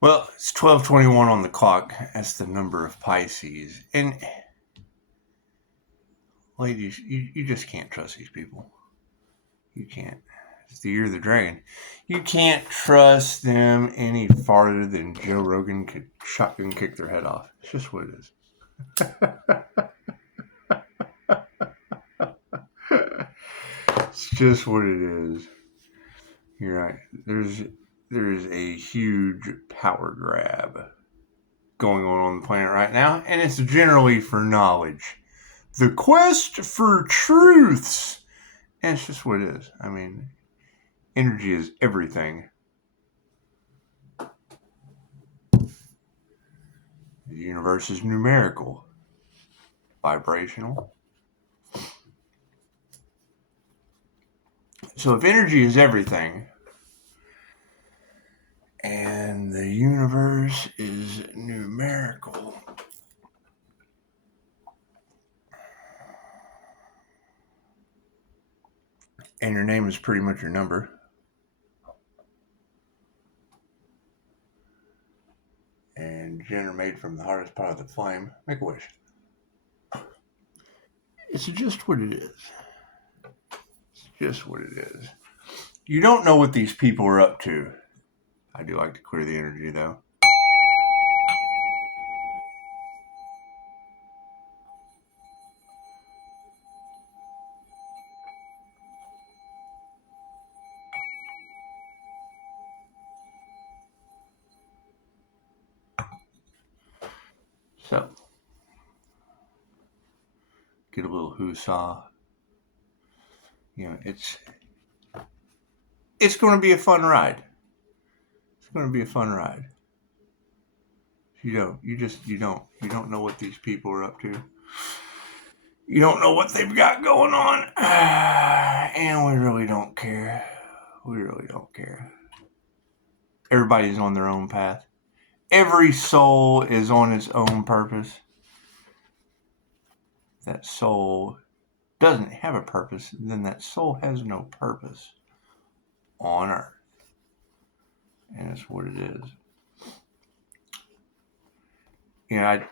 Well, it's 12:21 on the clock. That's the number of Pisces. And ladies, you just can't trust these people. You can't. It's the year of the dragon. You can't trust them any farther than Joe Rogan could shotgun kick their head off. It's just what it is. It's just what it is. You're right. There's a huge power grab going on the planet right now, and it's generally for knowledge. The quest for truths. And it's just what it is. I mean, energy is everything. The universe is numerical, vibrational. So if energy is everything, and the universe is numerical, and your name is pretty much your number, and gin are made from the hardest part of the flame, make a wish. It's just what it is. It's just what it is. You don't know what these people are up to. I do like to clear the energy, though. So, get a little whoosah. You know, it's going to be a fun ride. It's going to be a fun ride. You don't know what these people are up to. You don't know what they've got going on, and we really don't care. We really don't care. Everybody's on their own path. Every soul is on its own purpose. That soul doesn't have a purpose, then that soul has no purpose on earth. And it's what it is. You know, I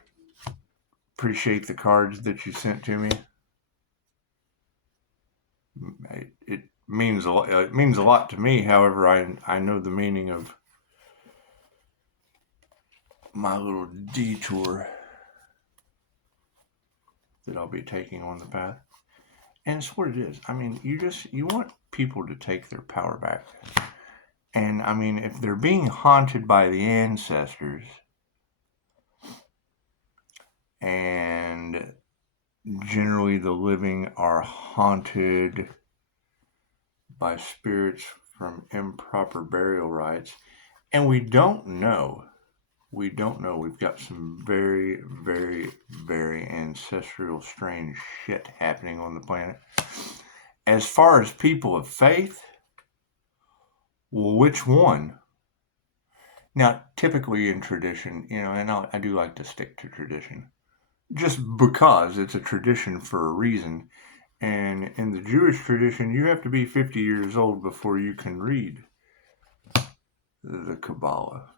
appreciate the cards that you sent to me. It means a lot. It means a lot to me. However, I know the meaning of my little detour that I'll be taking on the path. And it's what it is. I mean, you want people to take their power back. And I mean, if they're being haunted by the ancestors, and generally the living are haunted by spirits from improper burial rites, and we don't know. We've got some very, very, very ancestral, strange shit happening on the planet. As far as people of faith, well, which one? Now, typically in tradition, you know, and I do like to stick to tradition, just because it's a tradition for a reason. And in the Jewish tradition, you have to be 50 years old before you can read the Kabbalah.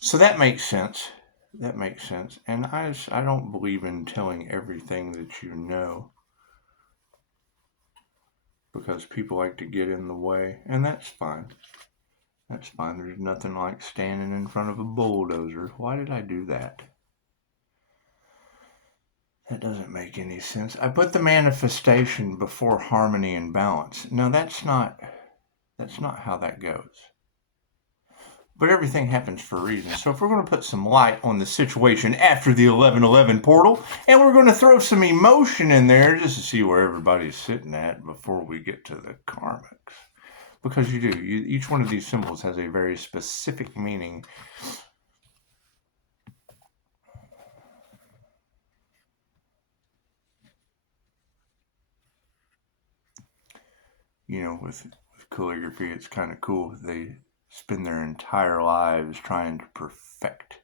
So that makes sense. That makes sense. And I don't believe in telling everything that you know, because people like to get in the way, and that's fine. That's fine. There's nothing like standing in front of a bulldozer. Why did I do that? That doesn't make any sense. I put the manifestation before harmony and balance. No, that's not how that goes. But everything happens for a reason. So if we're going to put some light on the situation after the 11:11 portal, and we're going to throw some emotion in there just to see where everybody's sitting at before we get to the karmics. Because each one of these symbols has a very specific meaning. You know, with calligraphy, it's kind of cool. They spend their entire lives trying to perfect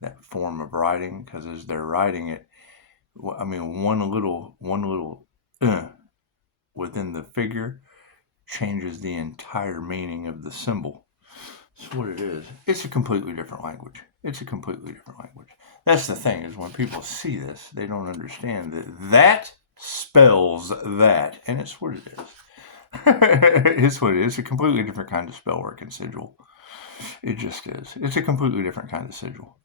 that form of writing, because as they're writing it, I mean, one little within the figure changes the entire meaning of the symbol. That's what it is. It's a completely different language. It's a completely different language. That's the thing, is when people see this, they don't understand that that spells that. And it's what it is. It's what it is. It's a completely different kind of spell work and sigil. It just is. It's a completely different kind of sigil.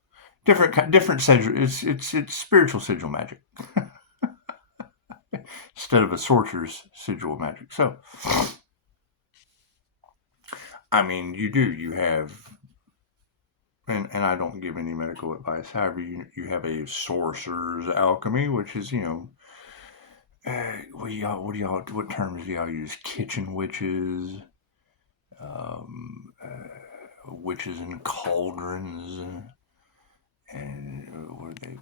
Different sigil. It's spiritual sigil magic instead of a sorcerer's sigil magic. So, I mean, you have, and I don't give any medical advice. However, you have a sorcerer's alchemy, which is, what terms do y'all use? Kitchen witches, witches in cauldrons, and what do they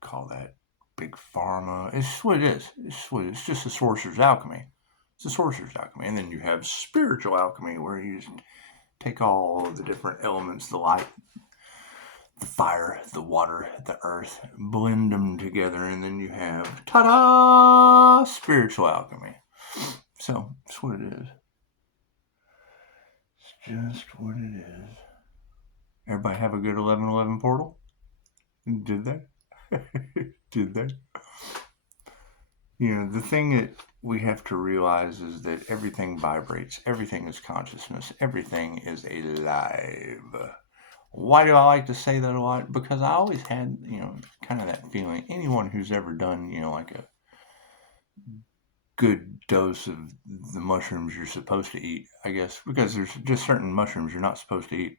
call that? Big pharma. It's what it is. It's just a sorcerer's alchemy. It's a sorcerer's alchemy. And then you have spiritual alchemy, where you take all the different elements, the light, the fire, the water, the earth, blend them together, and then you have, ta-da, spiritual alchemy. So, that's what it is. It's just what it is. Everybody have a good 11/11 portal? Did they? Did they? The thing that we have to realize is that everything vibrates, everything is consciousness, everything is alive. Why do I like to say that a lot? Because I always had, kind of that feeling. Anyone who's ever done, like a good dose of the mushrooms you're supposed to eat, I guess, because there's just certain mushrooms you're not supposed to eat.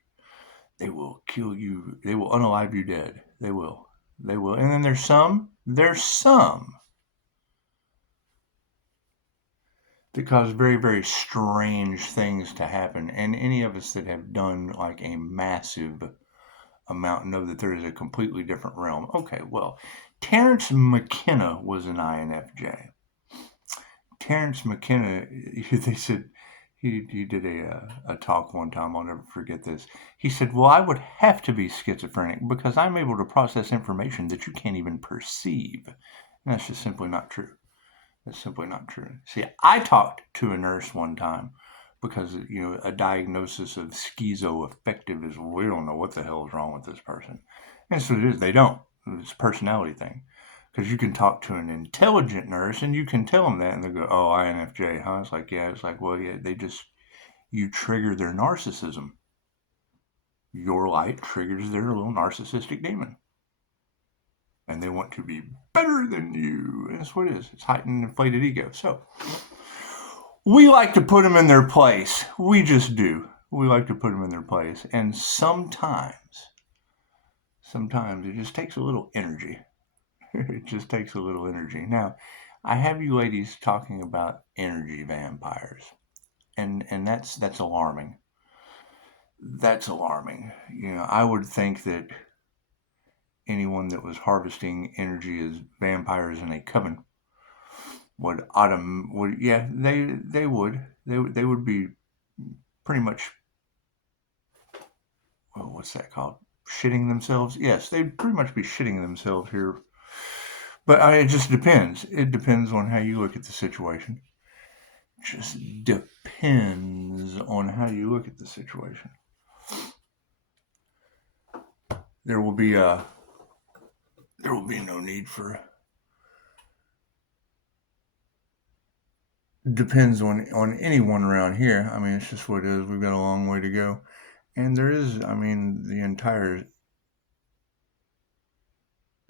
They will kill you. They will unalive you dead. They will. They will. And then there's some that cause very, very strange things to happen. And any of us that have done like a massive amount know that there is a completely different realm. Okay, well, Terence McKenna was an INFJ. Terence McKenna, they said, he did a talk one time, I'll never forget this. He said, well, I would have to be schizophrenic because I'm able to process information that you can't even perceive. And that's just simply not true. That's simply not true. See, I talked to a nurse one time because, a diagnosis of schizoaffective is, we don't know what the hell is wrong with this person. And so it is, they don't. It's a personality thing. Because you can talk to an intelligent nurse and you can tell them that, and they go, oh, INFJ, huh? It's like, yeah. It's like, well, yeah, you trigger their narcissism. Your light triggers their little narcissistic demon. And they want to be better than you. And that's what it is. It's heightened, inflated ego. So, we like to put them in their place. We just do. We like to put them in their place. And sometimes it just takes a little energy. It just takes a little energy. Now, I have you ladies talking about energy vampires. And that's alarming. That's alarming. I would think that anyone that was harvesting energy as vampires in a coven would they would be pretty much, well, what's that called? Shitting themselves? Yes, they'd pretty much be shitting themselves here. But it just depends. It depends on how you look at the situation. Just depends on how you look at the situation. There will be no need for, depends on anyone around here. I mean, it's just what it is. We've got a long way to go. And there is, the entire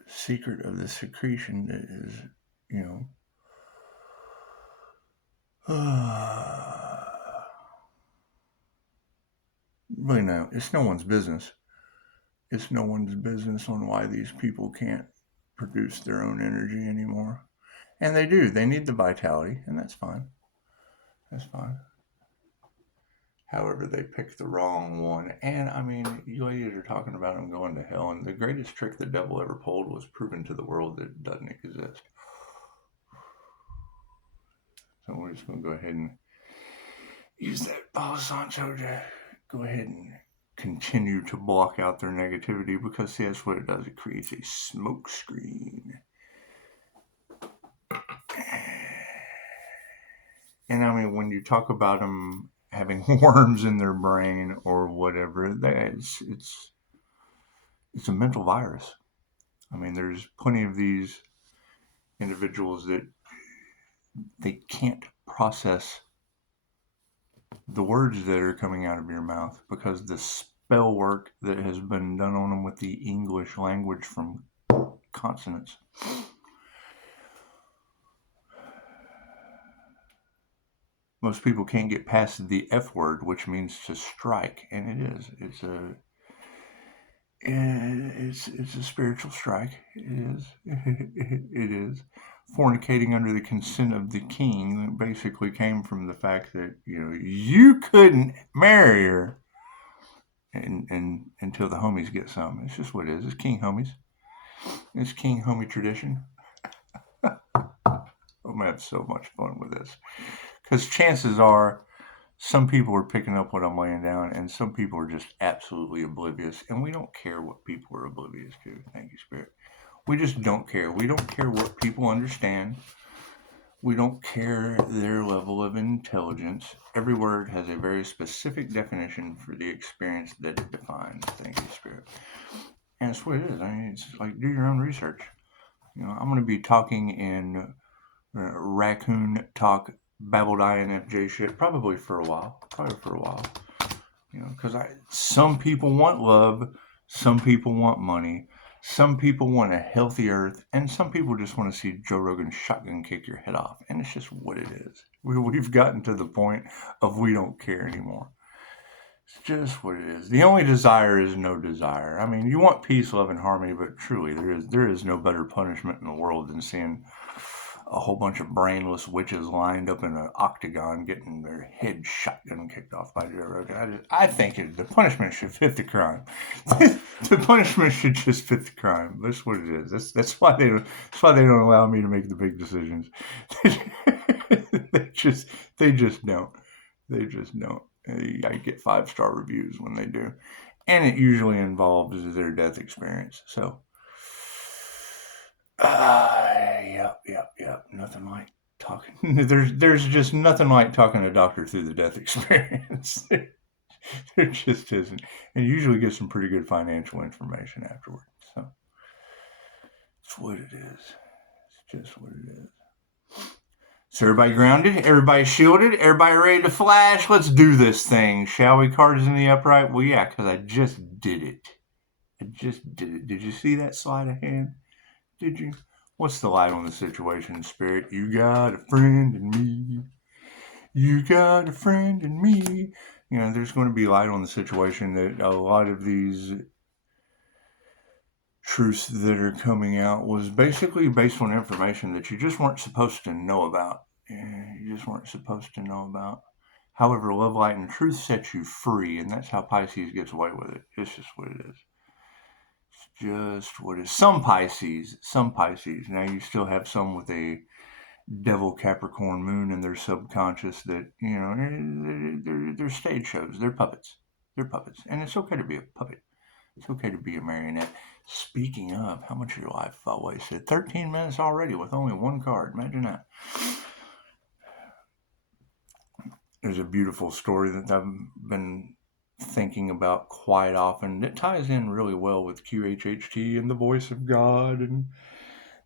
secret of the secretion is, really no, it's no one's business. It's no one's business on why these people can't produce their own energy anymore. And they do. They need the vitality, and that's fine. That's fine. However, they picked the wrong one. And you ladies are talking about them going to hell, and the greatest trick the devil ever pulled was proving to the world that it doesn't exist. So we're just going to go ahead and use that Palo Santo to go ahead and continue to block out their negativity, because see, that's what it does. It creates a smoke screen. And when you talk about them having worms in their brain or whatever. It's a mental virus. I mean, there's plenty of these individuals that they can't process the words that are coming out of your mouth because the spell work that has been done on them with the English language from consonants. Most people can't get past the F word, which means to strike, and it is. It's a spiritual strike. It is. It is. Fornicating under the consent of the king basically came from the fact that you couldn't marry her and until the homies get some. It's just what it is. It's king homies. It's king homie tradition. I'm gonna have so much fun with this because chances are some people are picking up what I'm laying down, and some people are just absolutely oblivious, and we don't care what people are oblivious to. Thank you, Spirit. We just don't care. We don't care what people understand. We don't care their level of intelligence. Every word has a very specific definition for the experience that it defines. Thank you, Spirit. And that's what it is. I mean, it's like do your own research. I'm going to be talking in raccoon talk, babbled INFJ shit probably for a while. Because some people want love, some people want money, some people want a healthy earth, and some people just want to see Joe Rogan shotgun kick your head off. And it's just what it is. We've gotten to the point of we don't care anymore. It's just what it is. The only desire is no desire. I mean, you want peace, love, and harmony, but truly, there is no better punishment in the world than seeing a whole bunch of brainless witches lined up in an octagon getting their head shotgun kicked off by Joe Rogan. I think the punishment should fit the crime. The punishment should just fit the crime. That's what it is. That's why they don't allow me to make the big decisions. They just don't. I get 5-star reviews when they do, and it usually involves their death experience. So. Yep. Nothing like talking. There's just nothing like talking to a doctor through the death experience. There just isn't. And you usually get some pretty good financial information afterwards. So it's what it is. It's just what it is. So everybody grounded, everybody shielded, everybody ready to flash. Let's do this thing, shall we? Cards in the upright. Well, yeah, because I just did it. Did you see that sleight of hand? Did you? What's the light on the situation, Spirit? You got a friend in me. You got a friend in me. There's going to be light on the situation that a lot of these truths that are coming out was basically based on information that you just weren't supposed to know about. You just weren't supposed to know about. However, love, light, and truth sets you free, and that's how Pisces gets away with it. It's just what it is. Just what is some Pisces. Now you still have some with a devil Capricorn moon in their subconscious that they're stage shows. They're puppets, and it's okay to be a puppet. It's okay to be a marionette. Speaking of, how much of your life have I wasted? 13 minutes already with only one card. Imagine that. There's a beautiful story that I've been thinking about quite often. It ties in really well with QHHT and the voice of God and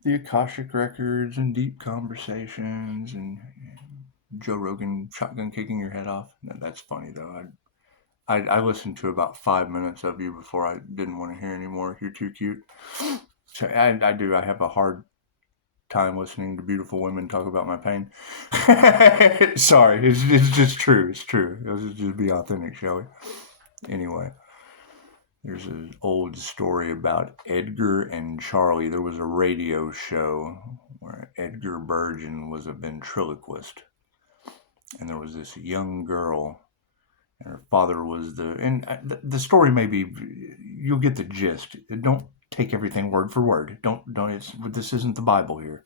the Akashic Records and deep conversations and Joe Rogan shotgun kicking your head off. That's funny though. I listened to about 5 minutes of you before I didn't want to hear anymore. You're too cute. So I do. I have a hard time listening to beautiful women talk about my pain. Sorry, it's just true. It's true. Let's just be authentic, shall we? Anyway, there's an old story about Edgar and Charlie. There was a radio show where Edgar Bergen was a ventriloquist, and there was this young girl, and her father was the story may be, you'll get the gist. Don't take everything word for word. This isn't the Bible here.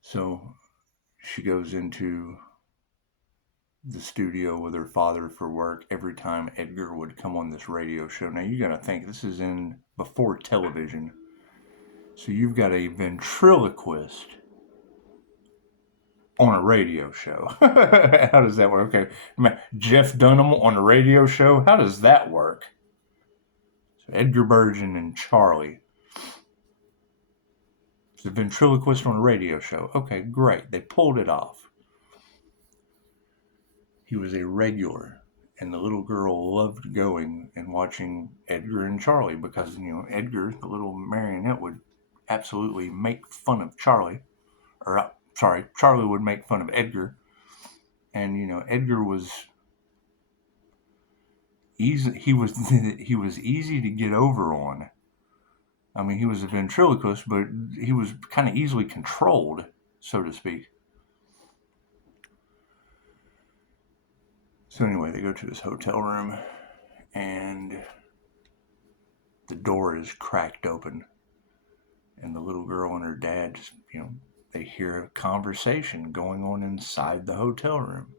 So she goes into the studio with her father for work every time Edgar would come on this radio show. Now you got to think, this is before television. So you've got a ventriloquist on a radio show. How does that work? Okay, Jeff Dunham on a radio show. How does that work? So Edgar Bergen and Charlie. It's a ventriloquist on a radio show. Okay, great. They pulled it off. He was a regular, and the little girl loved going and watching Edgar and Charlie because, Edgar, the little marionette, would absolutely make fun of Charlie. Charlie would make fun of Edgar. And, Edgar was easy. He was easy to get over on. I mean, he was a ventriloquist, but he was kind of easily controlled, so to speak. So anyway, they go to his hotel room, and the door is cracked open. And the little girl and her dad just, they hear a conversation going on inside the hotel room.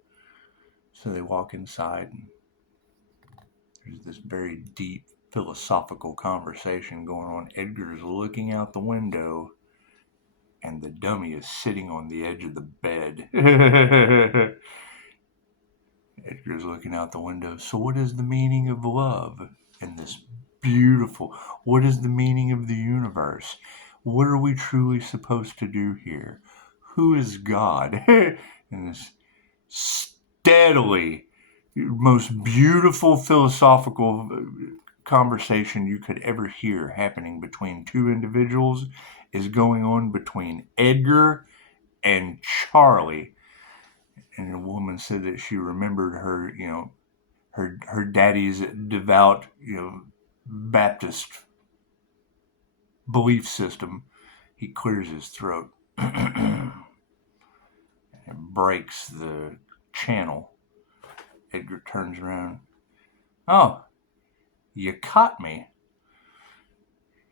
So they walk inside, and there's this very deep philosophical conversation going on. Edgar's looking out the window, and the dummy is sitting on the edge of the bed. Edgar's looking out the window. So what is the meaning of love in this beautiful? What is the meaning of the universe? What are we truly supposed to do here? Who is God? In this steadily most beautiful philosophical conversation you could ever hear happening between two individuals is going on between Edgar and Charlie. And a woman said that she remembered her, her daddy's devout, Baptist belief system. He clears his throat and breaks the channel. Edgar turns around. Oh, you caught me.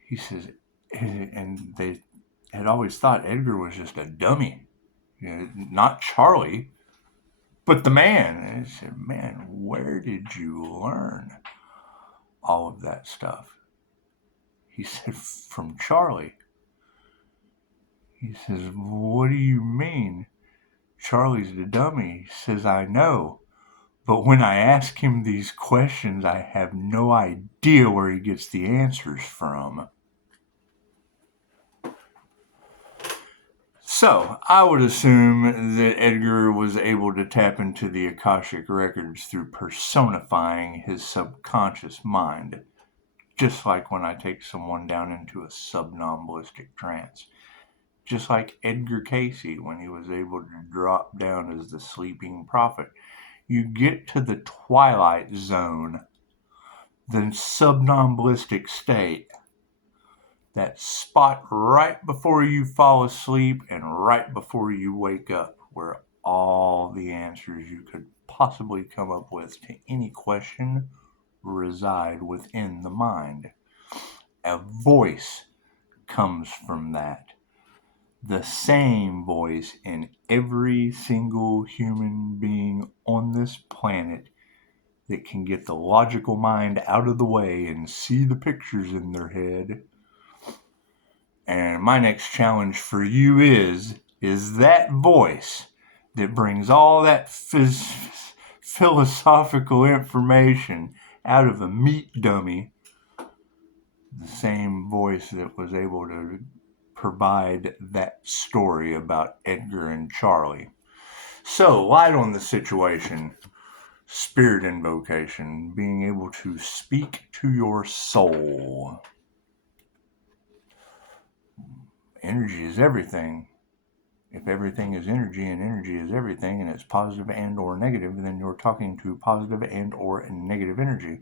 He says, and they had always thought Edgar was just a dummy, not Charlie, but the man. And he said, man, where did you learn all of that stuff? He said, from Charlie. He says, what do you mean? Charlie's the dummy. He says, I know. But when I ask him these questions, I have no idea where he gets the answers from. So, I would assume that Edgar was able to tap into the Akashic Records through personifying his subconscious mind. Just like when I take someone down into a subnambulistic trance. Just like Edgar Cayce when he was able to drop down as the sleeping prophet. You get to the twilight zone, the subnambulistic state, that spot right before you fall asleep and right before you wake up, where all the answers you could possibly come up with to any question reside within the mind. A voice comes from that. The same voice in every single human being on this planet that can get the logical mind out of the way and see the pictures in their head. And my next challenge for you is that voice that brings all that philosophical information out of a meat dummy, the same voice that was able to provide that story about Edgar and Charlie. So, light on the situation, spirit invocation, being able to speak to your soul. Energy is everything. If everything is energy and energy is everything and it's positive and or negative, then you're talking to positive and or negative energy.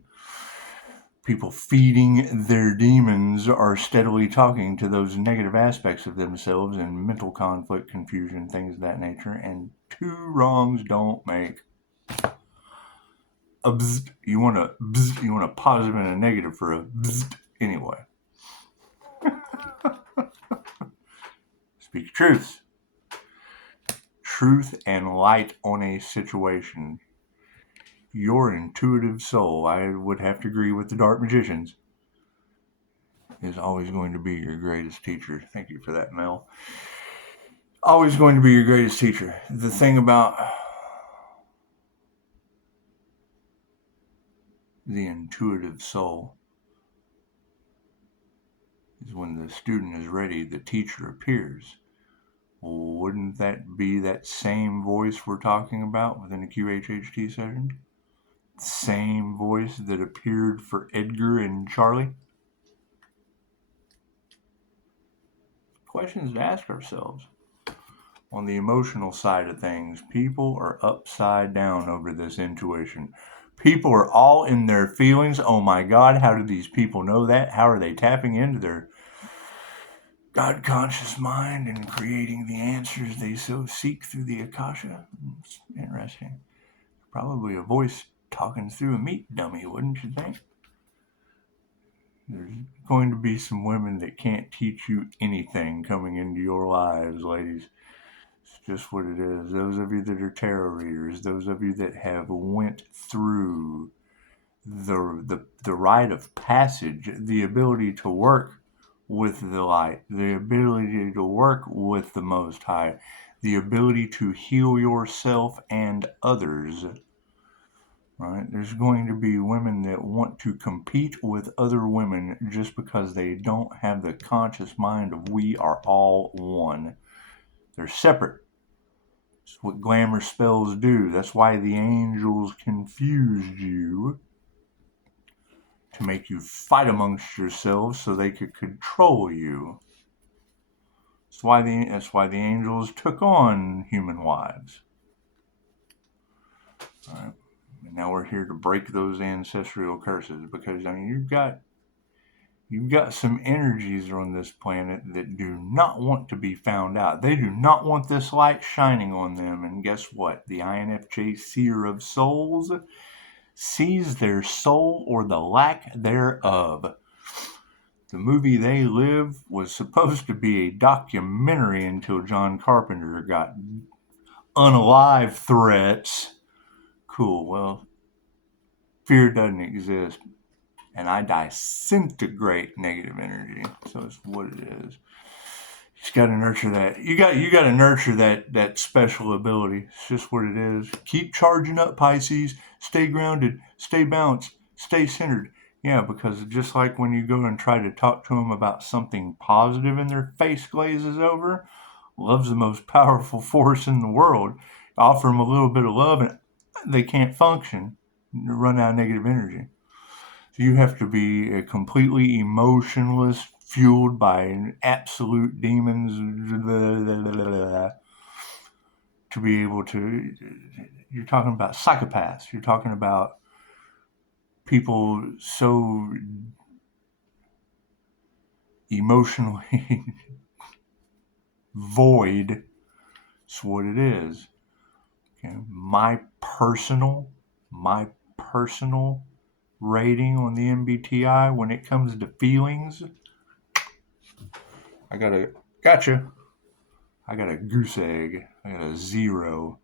People feeding their demons are steadily talking to those negative aspects of themselves and mental conflict, confusion, things of that nature. And two wrongs don't make a bzzt. You want a positive and a negative for a bzzt anyway. Speak truth. Truth and light on a situation. Your intuitive soul, I would have to agree with the dark magicians, is always going to be your greatest teacher. Thank you for that, Mel. Always going to be your greatest teacher. The thing about the intuitive soul is when the student is ready, the teacher appears. Wouldn't that be that same voice we're talking about within a QHHT session? Same voice that appeared for Edgar and Charlie? Questions to ask ourselves. On the emotional side of things, people are upside down over this intuition. People are all in their feelings. Oh my God, how do these people know that? How are they tapping into their God conscious mind and creating the answers they so seek through the Akasha? It's interesting. Probably a voice talking through a meat dummy, wouldn't you think? There's going to be some women that can't teach you anything coming into your lives, ladies. It's just what it is. Those of you that are tarot readers, those of you that have went through the rite of passage, the ability to work with the light, the ability to work with the Most High, the ability to heal yourself and others. Right? There's going to be women that want to compete with other women just because they don't have the conscious mind of we are all one. They're separate. It's what glamour spells do. That's why the angels confused you to make you fight amongst yourselves so they could control you. That's why the angels took on human wives. All right. And now we're here to break those ancestral curses because I mean you've got some energies on this planet that do not want to be found out. They do not want this light shining on them. And guess what? The INFJ seer of souls sees their soul or the lack thereof. The movie They Live was supposed to be a documentary until John Carpenter got unalive threats. Cool, well, fear doesn't exist. And I disintegrate negative energy. So it's what it is. You just gotta nurture that. You gotta nurture that special ability. It's just what it is. Keep charging up, Pisces. Stay grounded. Stay balanced. Stay centered. Yeah, because just like when you go and try to talk to them about something positive and their face glazes over, love's the most powerful force in the world. Offer them a little bit of love and they can't function. Run out of negative energy. So you have to be a completely emotionless, fueled by absolute demons to be able to. You're talking about psychopaths. You're talking about people so emotionally void. It's what it is. Okay? My personal rating on the MBTI when it comes to feelings, I got a goose egg. I got a 0.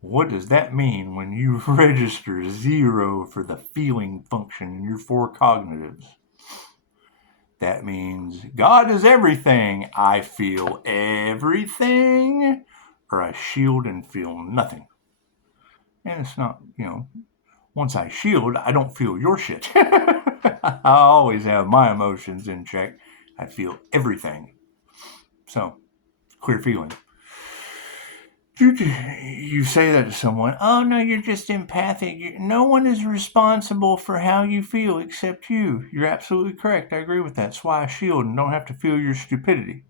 What does that mean when you register 0 for the feeling function in your 4 cognitives? That means God is everything. I feel everything, or I shield and feel nothing. And it's not, once I shield, I don't feel your shit. I always have my emotions in check. I feel everything. So, clear feeling. You say that to someone, oh no, you're just empathic. No one is responsible for how you feel except you. You're absolutely correct. I agree with that. That's why I shield and don't have to feel your stupidity.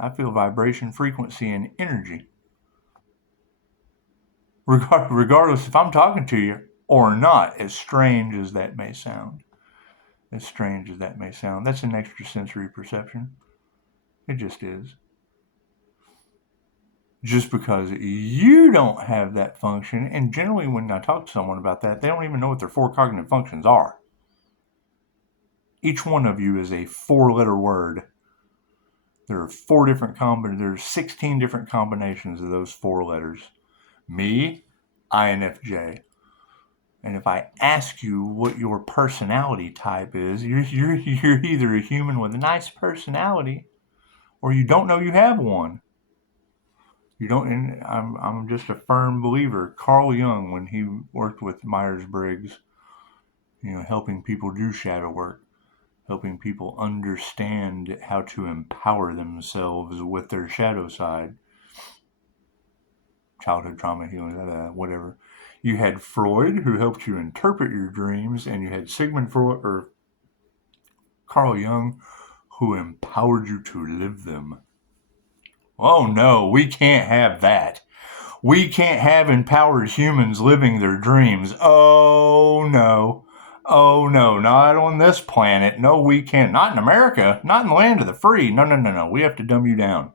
I feel vibration, frequency, and energy. Regardless if I'm talking to you or not, as strange as that may sound. As strange as that may sound. That's an extrasensory perception. It just is. Just because you don't have that function, and generally when I talk to someone about that, they don't even know what their 4 cognitive functions are. Each one of you is a 4-letter word. There are 16 different combinations of those 4 letters. Me, INFJ. And if I ask you what your personality type is, you're either a human with a nice personality or you don't know you have one. You don't. And I'm just a firm believer. Carl Jung, when he worked with Myers-Briggs, helping people do shadow work, helping people understand how to empower themselves with their shadow side, childhood trauma healing, whatever. You had Freud, who helped you interpret your dreams, and you had Sigmund Freud or Carl Jung, who empowered you to live them. Oh no, we can't have that. We can't have empowered humans living their dreams. Oh no. Oh no, not on this planet. No, we can't. Not in America. Not in the land of the free. No, no, no, no. We have to dumb you down.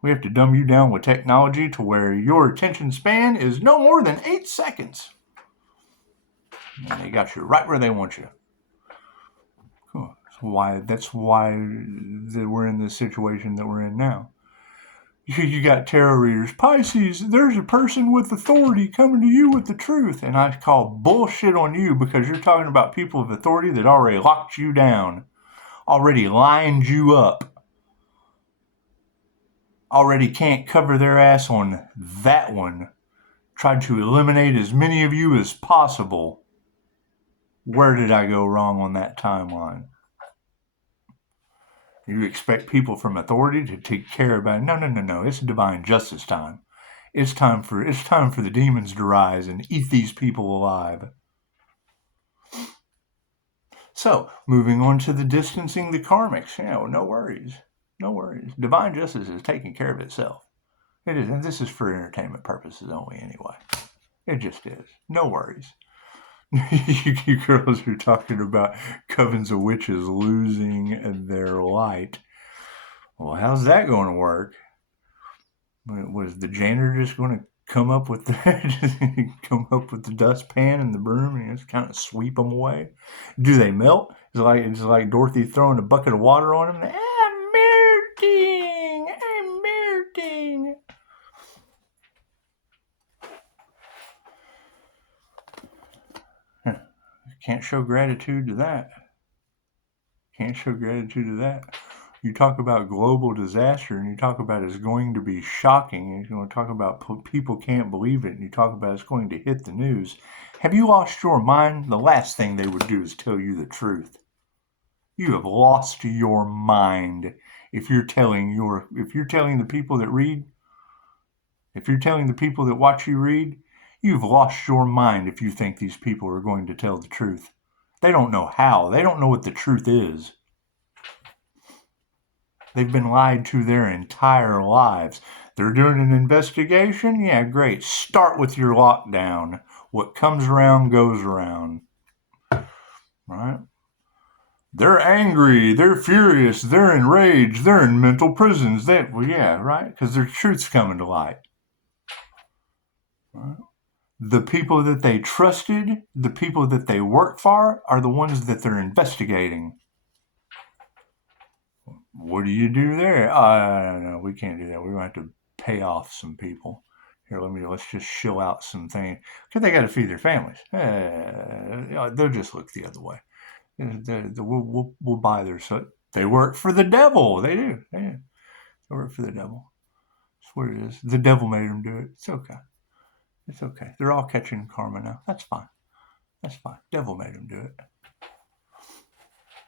We have to dumb you down with technology to where your attention span is no more than 8 seconds. And they got you right where they want you. Cool. That's why we're in this situation that we're in now. You got tarot readers. Pisces, there's a person with authority coming to you with the truth. And I call bullshit on you because you're talking about people of authority that already locked you down, already lined you up, already can't cover their ass on that one. Tried to eliminate as many of you as possible. Where did I go wrong on that timeline? You expect people from authority to take care about it. No, no, no, no. It's divine justice time. It's time for the demons to rise and eat these people alive. So, moving on to the distancing the karmics. No worries. No worries. Divine justice is taking care of itself. It is, and this is for entertainment purposes only anyway. It just is. No worries. You girls are talking about covens of witches losing their light. Well, how's that going to work? Was the janitor just going to come up with the dustpan and the broom and just kind of sweep them away? Do they melt? It's like Dorothy throwing a bucket of water on them. I'm melting. I'm melting. Can't show gratitude to that. Can't show gratitude to that. You talk about global disaster and you talk about it's going to be shocking and you talk about people can't believe it and you talk about it's going to hit the news. Have you lost your mind? The last thing they would do is tell you the truth. You have lost your mind if you're telling the people that read, if you're telling the people that watch you read, you've lost your mind if you think these people are going to tell the truth. They don't know how. They don't know what the truth is. They've been lied to their entire lives. They're doing an investigation? Yeah, great. Start with your lockdown. What comes around goes around. Right? They're angry. They're furious. They're enraged. They're in mental prisons. Yeah, right? Because their truth's coming to light. Right? The people that they trusted, the people that they work for, are the ones that they're investigating. What do you do there? No, we can't do that. We're going to have to pay off some people. Here, let's just shill out some things. Because they got to feed their families. They'll just look the other way. We'll buy their soot. They work for the devil. They do. They work for the devil. That's what it is. The devil made them do it. It's okay. It's okay. They're all catching karma now. That's fine. That's fine. Devil made them do it.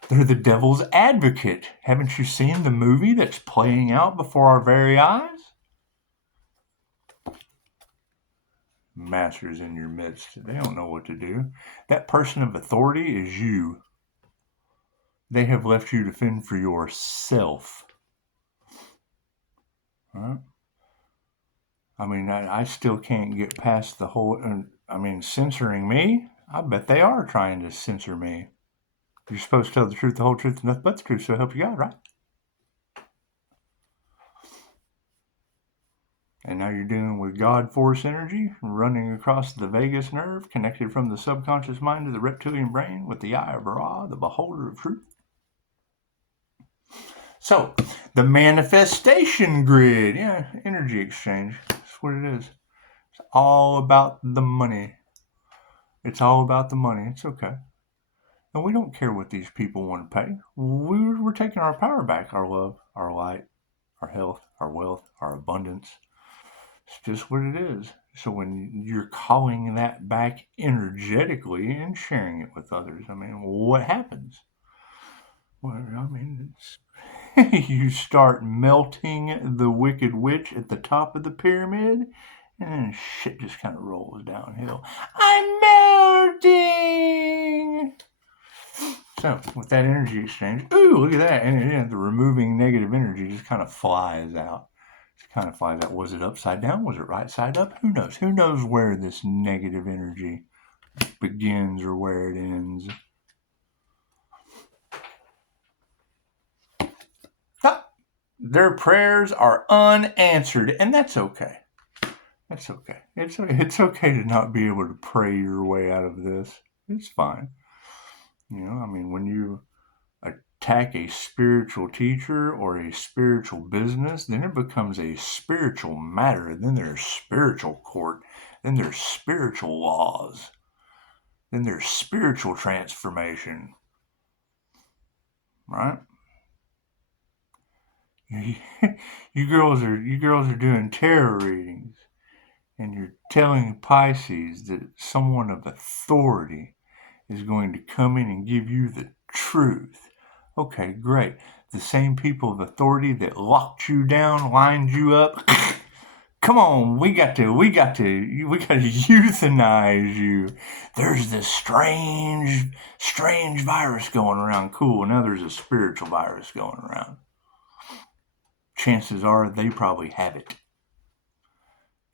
They're the devil's advocate. Haven't you seen the movie that's playing out before our very eyes? Masters in your midst. They don't know what to do. That person of authority is you. They have left you to fend for yourself. Right? I mean, I still can't get past the whole, censoring me? I bet they are trying to censor me. You're supposed to tell the truth, the whole truth, and nothing but the truth, so help you God, right? And now you're dealing with God force energy running across the vagus nerve, connected from the subconscious mind to the reptilian brain with the eye of Ra, the beholder of truth. So, the manifestation grid, energy exchange. That's what it is. It's all about the money. It's all about the money. It's okay. And we don't care what these people want to pay. We're taking our power back, our love, our light. our health, our wealth, our abundance. It's just what it is. So when you're calling that back energetically and sharing it with others, I mean, what happens? Well, I mean, you start melting the wicked witch at the top of the pyramid, and then shit just kind of rolls downhill. I'm melting! So, with that energy exchange, ooh, look at that. And the removing negative energy just kind of flies out. Was it upside down? Was it right side up? Who knows? Who knows where this negative energy begins or where it ends? Their prayers are unanswered, and that's okay. That's okay. It's okay to not be able to pray your way out of this. It's fine. I mean, when you attack a spiritual teacher or a spiritual business, then it becomes a spiritual matter. Then there's spiritual court. Then there's spiritual laws. Then there's spiritual transformation. Right? You girls are doing tarot readings, and you're telling Pisces that someone of authority is going to come in and give you the truth. Okay, great. The same people of authority that locked you down, lined you up. Come on, we got to euthanize you. There's this strange virus going around. Cool. Now there's a spiritual virus going around. Chances are they probably have it.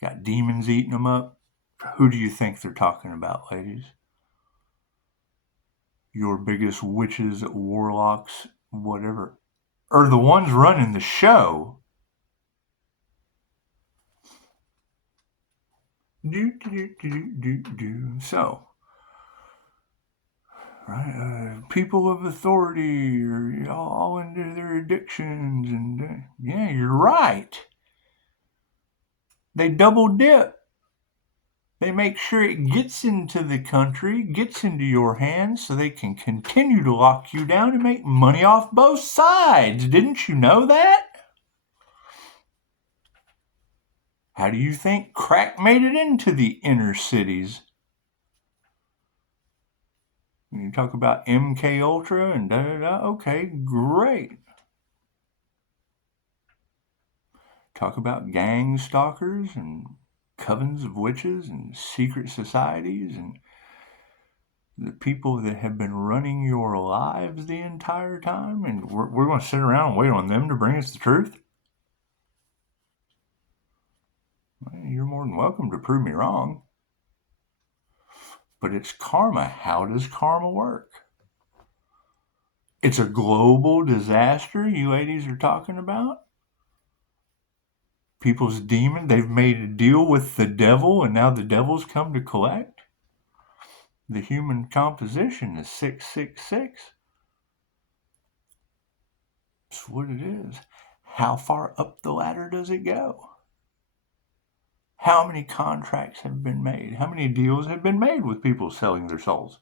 Got demons eating them up. Who do you think they're talking about, ladies? Your biggest witches, warlocks, whatever, are the ones running the show. So, right, people of authority are all into their addictions, and yeah, you're right. They double dip. They make sure it gets into the country, gets into your hands, so they can continue to lock you down and make money off both sides. Didn't you know that? How do you think crack made it into the inner cities? You talk about MK Ultra and da-da-da. Okay, great. Talk about gang stalkers and covens of witches and secret societies and the people that have been running your lives the entire time, and we're going to sit around and wait on them to bring us the truth? Well, you're more than welcome to prove me wrong. But it's karma. How does karma work? It's a global disaster you ladies are talking about. People's demon, they've made a deal with the devil, and now the devil's come to collect. The human composition is 666. That's what it is. How far up the ladder does it go? How many contracts have been made? How many deals have been made with people selling their souls?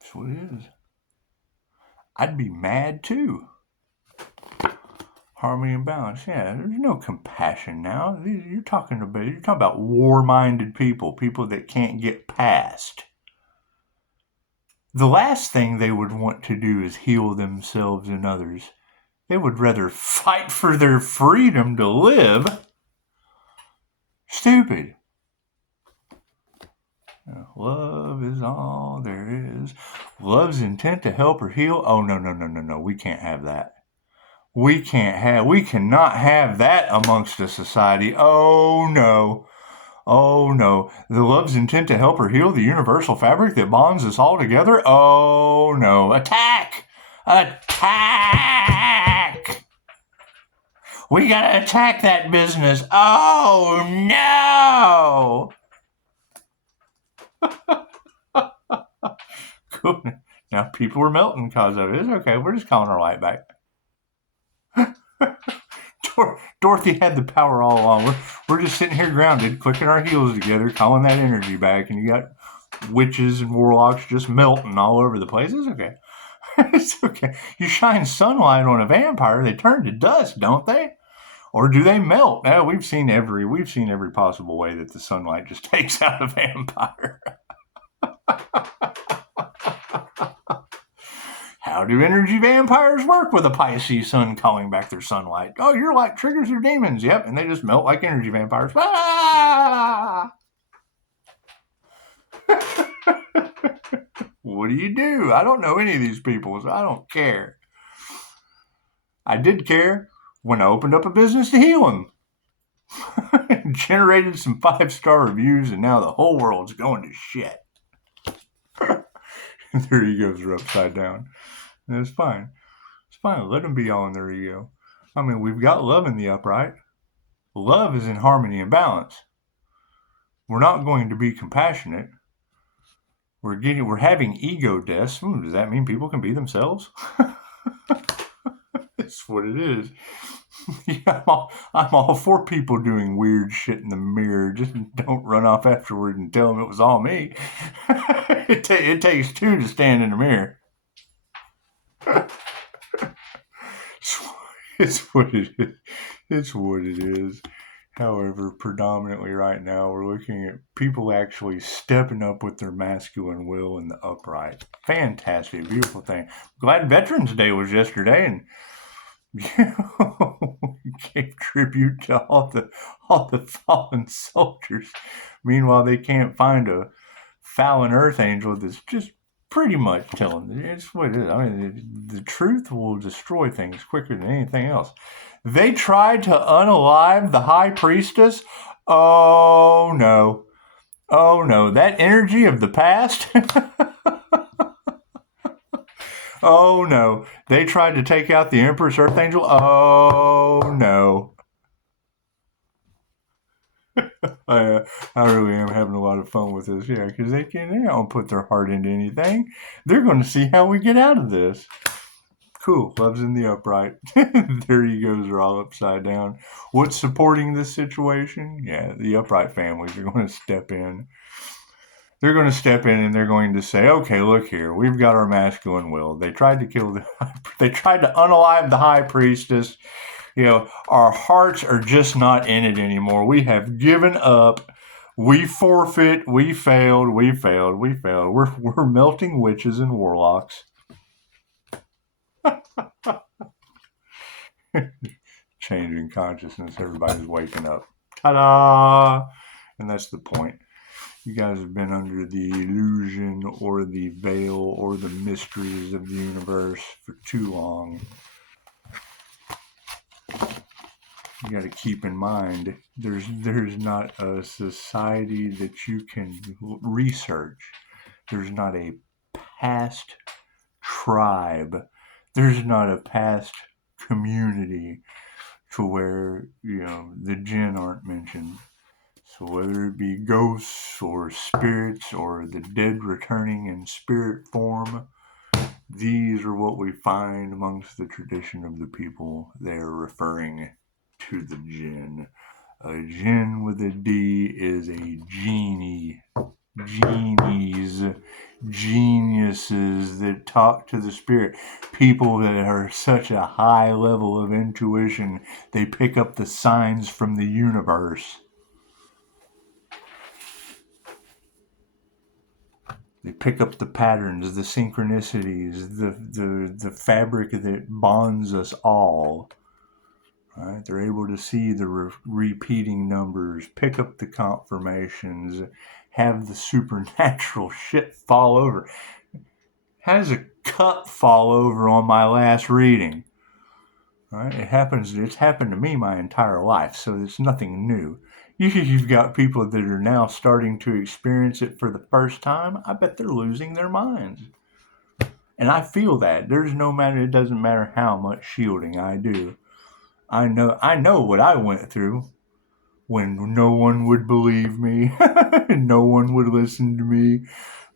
That's what it is. I'd be mad too. Harmony and balance. Yeah, there's no compassion now. You're talking about war-minded people that can't get past. The last thing they would want to do is heal themselves and others. They would rather fight for their freedom to live. Stupid. Love is all there is. Love's intent to help or heal. Oh, no. We can't have that. We cannot have that amongst a society. Oh, no. Oh, no. The love's intent to help or heal, the universal fabric that bonds us all together. Oh, no. Attack! Attack! We gotta attack that business. Oh, no! Cool. Now people are melting because of it. It's okay. We're just calling our light back. Dorothy had the power all along. We're just sitting here grounded, clicking our heels together, calling that energy back, and you got witches and warlocks just melting all over the place. It's okay. It's okay. You shine sunlight on a vampire, they turn to dust, don't they? Or do they melt? Now we've seen every possible way that the sunlight just takes out a vampire. How do energy vampires work with a Pisces sun calling back their sunlight? Oh, your light triggers their demons. Yep, and they just melt like energy vampires. Ah! What do you do? I don't know any of these people, so I don't care. I did care when I opened up a business to heal them. Generated some 5-star reviews, and now the whole world's going to shit. Their egos are upside down. And it's fine. It's fine. Let them be all in their ego. I mean, we've got love in the upright. Love is in harmony and balance. We're not going to be compassionate. We're having ego deaths. Does that mean people can be themselves? That's what it is. Yeah, I'm all for people doing weird shit in the mirror. Just don't run off afterward and tell them it was all me. It takes two to stand in the mirror. It's what it is. It's what it is. However, predominantly right now, we're looking at people actually stepping up with their masculine will in the upright. Fantastic, beautiful thing. Glad Veterans Day was yesterday, and we gave tribute to all the fallen soldiers. Meanwhile, they can't find a fallen Earth angel that's just pretty much telling them. It's what it is. I mean, the truth will destroy things quicker than anything else. They tried to unalive the high priestess. Oh no. Oh no. That energy of the past. Oh no. They tried to take out the Empress Earth Angel. Oh no. I really am having a lot of fun with this. Yeah, because they don't put their heart into anything. They're going to see how we get out of this. Cool. Love's in the upright. Their egos are all upside down. What's supporting this situation? Yeah, the upright families are going to step in. They're going to step in and they're going to say, okay, look here. We've got our masculine will. They tried to unalive the high priestess. You know, our hearts are just not in it anymore. We have given up. We forfeit. We failed. We're melting witches and warlocks. Changing consciousness. Everybody's waking up. Ta-da! And that's the point. You guys have been under the illusion or the veil or the mysteries of the universe for too long. You got to keep in mind, there's not a society that you can research. There's not a past tribe. There's not a past community to where, the jinn aren't mentioned. So whether it be ghosts or spirits or the dead returning in spirit form, these are what we find amongst the tradition of the people. They're referring to the jinn. A jinn with a D is a genie. Genies, geniuses that talk to the spirit. People that are such a high level of intuition, they pick up the signs from the universe. They pick up the patterns, the synchronicities, the fabric that bonds us all. Right? They're able to see the repeating numbers, pick up the confirmations, have the supernatural shit fall over. How does a cup fall over on my last reading? Right? It's happened to me my entire life, so it's nothing new. You've got people that are now starting to experience it for the first time. I bet they're losing their minds. And I feel that. It doesn't matter how much shielding I do. I know what I went through when no one would believe me. No one would listen to me.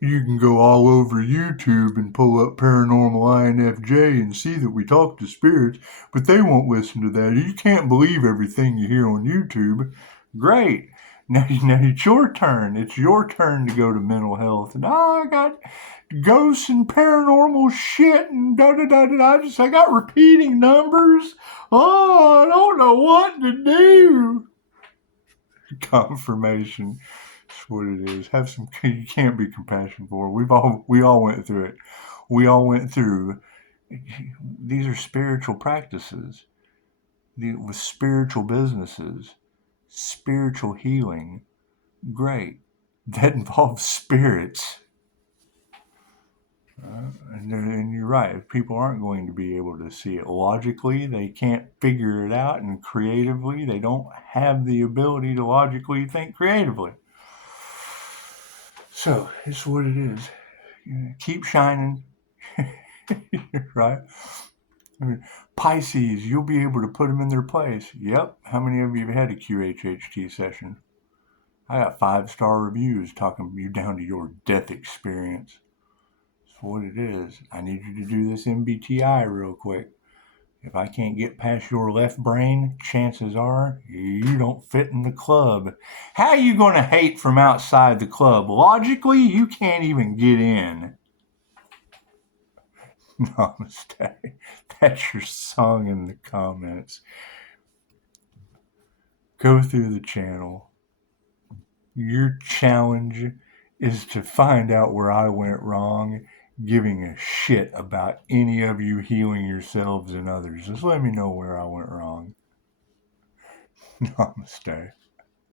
You can go all over YouTube and pull up Paranormal INFJ and see that we talk to spirits, but they won't listen to that. You can't believe everything you hear on YouTube. Great. Now it's your turn. It's your turn to go to mental health. And I got ghosts and paranormal shit and da da da da. I got repeating numbers. Oh, I don't know what to do. Confirmation. That's what it is. Have some. You can't be compassionate for. We all went through it. We all went through. These are spiritual practices. With spiritual businesses, spiritual healing. Great. That involves spirits. And you're right. People aren't going to be able to see it logically. They can't figure it out. And creatively, they don't have the ability to logically think creatively. So, it's what it is. Keep shining. Right? I mean, Pisces, you'll be able to put them in their place. Yep. How many of you have had a QHHT session? I got 5-star reviews talking you down to your death experience. That's what it is. I need you to do this MBTI real quick. If I can't get past your left brain, chances are you don't fit in the club. How are you going to hate from outside the club? Logically, you can't even get in. Namaste. That's your song in the comments. Go through the channel. Your challenge is to find out where I went wrong, giving a shit about any of you healing yourselves and others. Just let me know where I went wrong. Namaste.